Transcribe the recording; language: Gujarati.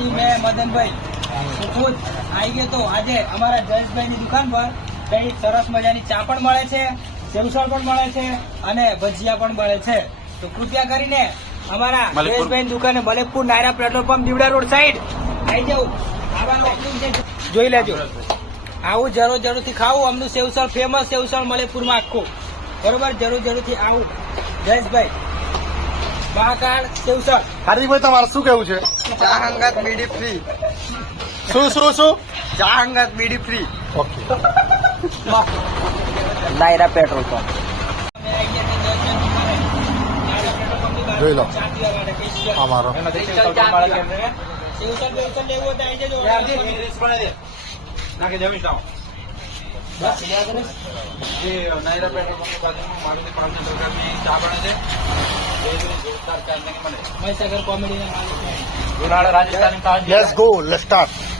તરફથી મેં મદનભાઈ ખુદ આવી ગયો તો આજે અમારા જયેશભાઈની દુકાન પર કઈ સરસ મજાની ચા પણ મળે છે, સેવસળ પણ મળે છે અને ભજીયા પણ મળે છે. તો કૃપયા કરીને અમારા જયેશભાઈની દુકાને મલેકપુર નાયરા પેટ્રોલ પંપ દીવડા રોડ સાઈડ આવી જવું. આવા જોઈ લેજો. આવું જરૂરથી ખાવું. અમનું સેવસળ ફેમસ સેવસળ મલેકપુરમાં આખું. બરોબર, જરૂરથી આવું. જયેશભાઈ મહાકાળ સેવસળ. હાર્દિકભાઈ તમારે શું કેવું છે? ચા હંગાત બીડી ફ્રી. શું ચા હંગાત બીડી free. Okay. Nayara petrol pump. જોઈ લો અમારો Mahisagar comedy let's go, let's start.